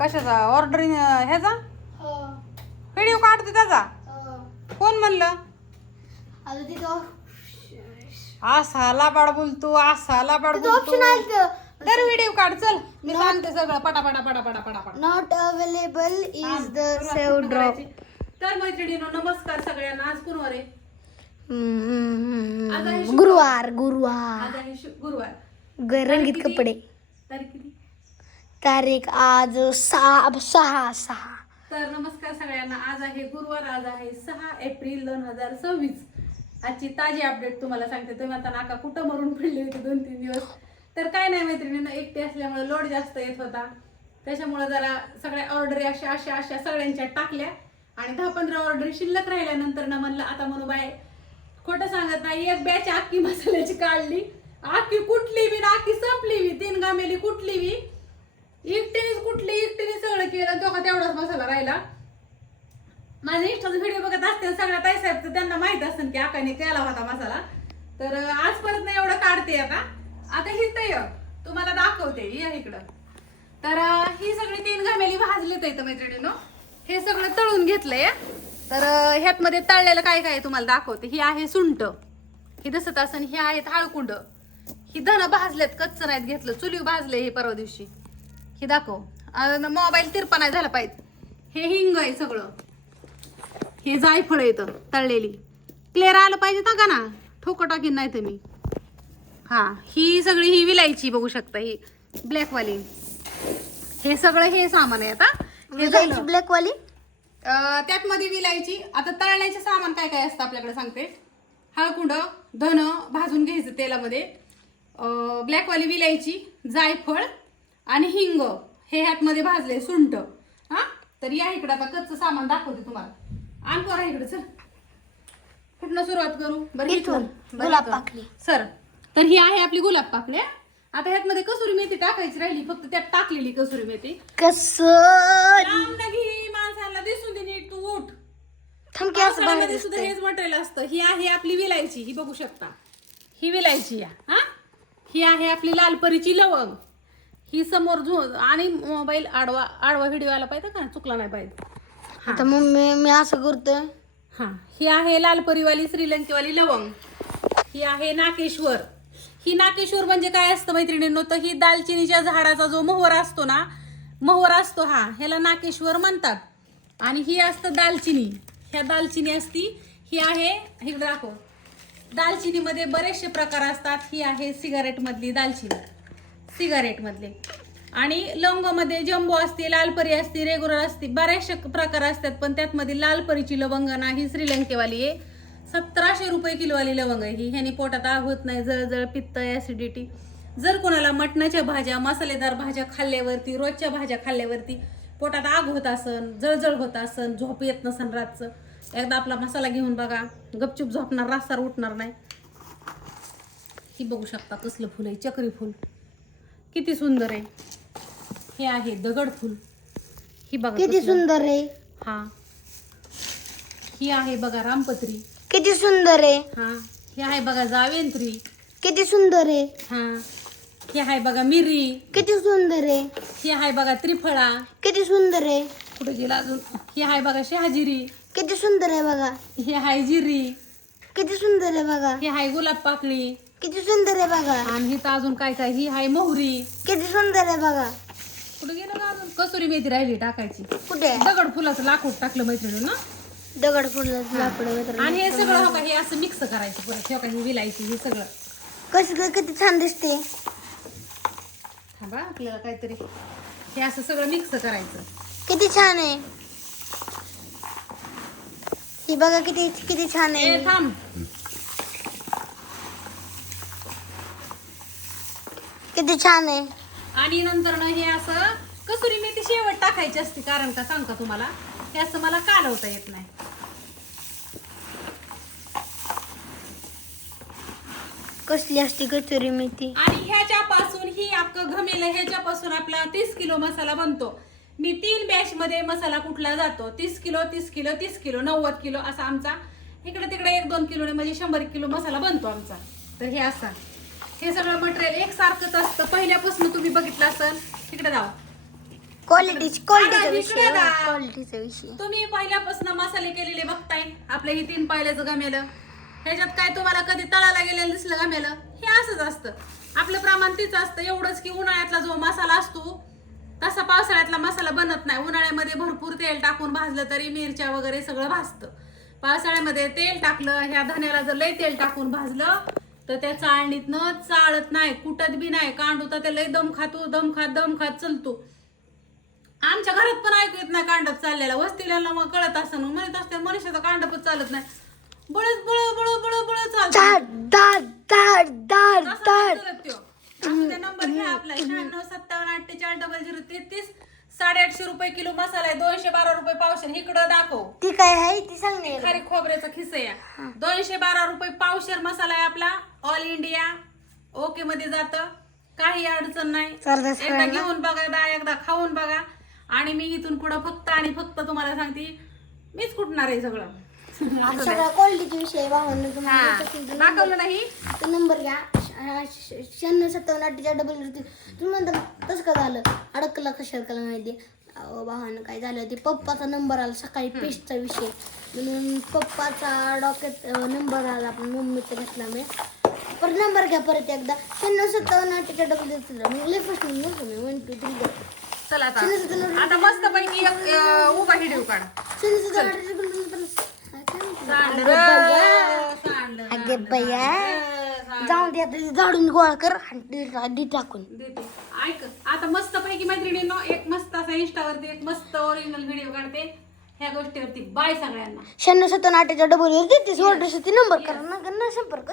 कशाचा ऑर्डरिंग ह्याचा हो व्हिडिओ काढते त्याचा कोण म्हणलं आता तिथं असा लाबाड बोलतो असा लाबाड ऑप्शन आहे बोलतो तर व्हिडिओ काढ चल मी सांगते सगळं पटापटा पटापटा पटापटा नॉट अवेलेबल इज द सुरुवात सेव कुठनं ड्रॉप करायची? तर मैत्रिणींनो नमस्कार सगळ्यांना. आज गुरुवार आहे. आज आहे शुक्रवार. गुरुवार गुरुवार आज आहे गुरुवार. रंगीत किती? कपडे तारीख किती? तारीख आज 6 तर नमस्कार सगळ्यांना. आज आहे गुरुवार. आज आहे 6 एप्रिल 2026. आजची ताजी अपडेट तुम्हाला सांगते. तुम्ही आता नाका कुठं मरून पडले होते 2-3 दिवस. तर काय नाही मैत्रिणींना, एकटे असल्यामुळे लोड जास्त येत होता. त्याच्यामुळे जरा सगळ्या ऑर्डरी अशा सगळ्यांच्या टाकल्या आणि 10-15 ऑर्डरी शिल्लक राहिल्यानंतर ना म्हणलं आता म्हणू बाय खोटं सांगत नाही, एक बॅच अख्खी मसाल्याची काढली. अख्खी कुठली बी ना अख्खी संपली बी, 3 गामेली कुठली बी एकटीने सगळं केलं. तो का तेवढाच मसाला राहिला. माझ्या इंस्टाचा व्हिडिओ बघत असते सगळ्या ताई साहेब, तर त्यांना माहित असेल की आकाने केला होता मसाला. तर आज परत नाही एवढं काढते. आता ही तय तुम्हाला दाखवते या इकडं. तर ही सगळी 3 घामेली भाजलीत इथं मैत्रिणीनो. हे सगळं तळून घेतलंय. तर ह्यात मध्ये तळलेलं काय काय तुम्हाला दाखवते. ही आहे सुंट, ही दिसत असन. ही आहेत हळकुंड. ही धन भाजलेत, कच्च नाहीत घेतलं, चुली भाजले हे परवा दिवशी. ही दाखव, मोबाईल तिरपा नाही झाला पाहिजे. हे हिंग आहे सगळं. हे जायफळ येतं तळलेली. क्लिअर आलं पाहिजे का ना, ठोकं टाकीन नाही तर मी. हा, ही सगळी ही विलायची बघू शकता, ही ब्लॅकवाली. हे सगळं हे सामान आहे. आता हे झालं ब्लॅक वाली. त्यात मध्ये विलायची. आता तळण्याचे सामान काय काय असतं आपल्याकडे सांगते. हळकुंड, धन भाजून घ्यायचं तेलामध्ये, ब्लॅकवाली विलायची, जायफळ आणि हिंग हे ह्यात मध्ये भाजले, सुंठ. हा, तर या इकडे आता कच्चं सामान दाखवते तुम्हाला. आण पोरा इकडे, चल. कुठनं सुरुवात करू बरं? इथून. गुलाब पाकळी. सर, तर ही आहे आपली गुलाब पाकळ्या. आता ह्यात मध्ये कसुरी मेथी टाकायची राहिली, फक्त त्यात टाकलेली कसुरी मेथी. लांब न घे, माणसाला दिसून दे नीट, तू उठ. पावसाळ्यामध्ये सुद्धा हेच मटेरियल असतं. ही आहे आपली विलायची, ही बघू शकता. ही विलायची हा. ही आहे आपली लालपरीची लवंग. ही समोर आणि मोबाईल आडवा व्हिडिओ आला पाहिजे का, चुकला नाही पाहिजे. आता मम्मी मी असं करतोय. हा, ही आहे लालपरीवाली श्रीलंकेवाली लवंग. ही आहे नाकेश्वर. ही नाकेश्वर म्हणजे काय असतं मैत्रिणींनो, तर ही दालचिनीच्या झाडाचा जो मोहर असतो ना, मोहर असतो हा, ह्याला नाकेश्वर म्हणतात. आणि ही असतं दालचिनी. ह्या दालचिनी असती. ही आहे, इकडे दाखव, दालचिनीमध्ये बरेचसे प्रकार असतात. ही आहे सिगारेट मधली दालचिनी, सिगारेट मधले. आणि लवंगामध्ये जम्बो असते, लालपरी असते, रेग्युलर असते, बरेचसे प्रकार असतात. पण त्यात मध्ये लालपरीची लवंग ना, ही श्रीलंकेवाली आहे. 1700 रुपये किलोवाली लवंग आहे ही. ह्याने पोटात आग होत नाही, जळजळ, पित्त, ऍसिडिटी. जर कोणाला मटणाच्या भाज्या, मसालेदार भाज्या खाल्ल्यावरती, रोजच्या भाज्या खाल्ल्यावरती पोटात आग होत असन, जळजळ होत असन, झोप येत नसन रातचं, एकदा आपला मसाला घेऊन बघा, गपचूप झोपणार, रास्तार उठणार नाही. ही बघू शकता कसलं फुल आहे, चक्री फुल, किती सुंदर आहे. हे आहे दगड फुल. ही बघा किती सुंदर आहे. हा, ही आहे बघा रामपत्री. किती सुंदर आहे. हा, ही आहे बघा जावेंत्री. किती सुंदर आहे. हा, ही आहे बघा मिरी. किती सुंदर आहे. ही आहे बघा त्रिफळा. किती सुंदर आहे. कुठे गेला अजून. ही आहे बघा शहाजिरी. किती सुंदर आहे बघा. ही आहे जिरी. किती सुंदर आहे बघा. ही आहे गुलाब पाकळी. किती सुंदर आहे बघा. आणि हिथं अजून काय काय, ही आहे मोहरी. किती सुंदर आहे बघा. कुठे गेलं का अजून. कसुरी मेथी राहिली टाकायची. कुठे. दगड फुलाचं लाकूड टाकलं मैत्रिणी ना. दगड फुलाचं लाकूड. आणि हे सगळं हो का, हे असं मिक्स करायचं परत. हे का, ही विलायची, हे सगळं. कसं किती छान दिसते. थांबा, आपल्याला काहीतरी हे असं सगळं मिक्स करायचं. किती छान आहे. ही बघा किती किती छान आहे. ए थांब. किती छान आहे. आणि नंतर ना हे असं कसुरी मेथी शेवट टाकायची असते. कारण का सांग का तुम्हाला, हे असं मला कालवता येत नाही. कसली असते कसुरी मेथी. आणि ह्याच्यापासून ही अख्खं घमेलं, ह्याच्यापासून आपला 30 किलो मसाला बनतो. मी 3 बॅच मध्ये मसाला कुठला जातो. 30 किलो 30 किलो 30 किलो 90 किलो असा आमचा इकडे तिकडे 1-2 किलो म्हणजे 100 किलो मसाला बनतो आमचा. तर हे असं हे सगळं मटेरियल एकसारखंच असतं. पहिल्यापासून तुम्ही बघितलं असेल. तिकडे जाऊ, क्वालिटीचा आता विषय इकडे जा. क्वालिटीचा विषय. तुम्ही पहिल्यापासून मसाले केलेले बघताय आपलं ही 3 पायल्याचं गमेलं. ह्याच्यात काय तुम्हाला कधी तळाला गेलेलं दिसलं गमेलं? हे असंच असतं. आपलं प्रमाण तीच असतं. एवढंच की उन्हाळ्यातला जो मसाला असतो तसा पावसाळ्यातला मसाला बनत नाही. उन्हाळ्यामध्ये भरपूर तेल टाकून भाजलं तरी मिरच्या वगैरे सगळं भाजतं. पावसाळ्यामध्ये तेल टाकलं, ह्या धन्याला जर लय तेल टाकून भाजलं तर त्या चाळणीतनं चाळत नाही, कुटत बी नाही. कांडू तर ते लय दम खात चलतो. आमच्या घरात पण ऐकू येत नाही कांडप चाललेला. वस्तीला मग कळत असं म्हणत असते मनुष्याचं कांडपच चालत नाही. बळच बळ नंबर घ्या आपला 9657484033. 850 रुपये किलो मसाला आहे. 212 रुपये पावशेर. इकडं दाखव ती काय आहे ती सांग नाही. खारी खोबऱ्याचा खिस्सा या 212 रुपये पावशेर मसाला आहे आपला. ऑल इंडिया ओके मध्ये जातं. काही अडचण नाही. एकदा घेऊन बघा, एकदा खाऊन बघा. आणि मी इथून पुढं फक्त आणि फक्त तुम्हाला सांगते मीच कुटणार आहे सगळं. सगळा क्वालिटीचा विषय भावांना दाखवलं नाही तो नंबर घ्या 9657484033. तुम्ही म्हणता तसं का झालं अडकला कशाला माहिती. भावानं काय झालं ते पप्पाचा नंबर आला सकाळी पेस्टचा विषय म्हणून पप्पाचा डॉक्यात नंबर आला. आपण मम्मीचा घेतला मी परत नंबर घ्या परत एकदा 9657484033. मग लय फर्स्ट नंबर मी 1 2 3 4. चला आता मस्त पैकी उभा व्हिडिओ काढा. अगे बया जाऊन दे आता झाडून गोळा कर आणि टाकून देते. ऐक आता मस्त पैकी मैत्रिणींनो एक मस्त असा इंस्टावरती एक मस्त ओरिजिनल व्हिडिओ काढते ह्या गोष्टीवरती. बाय सगळ्यांना. 9657484033 ऑर्डरसाठी नंबर करा ना संपर्क.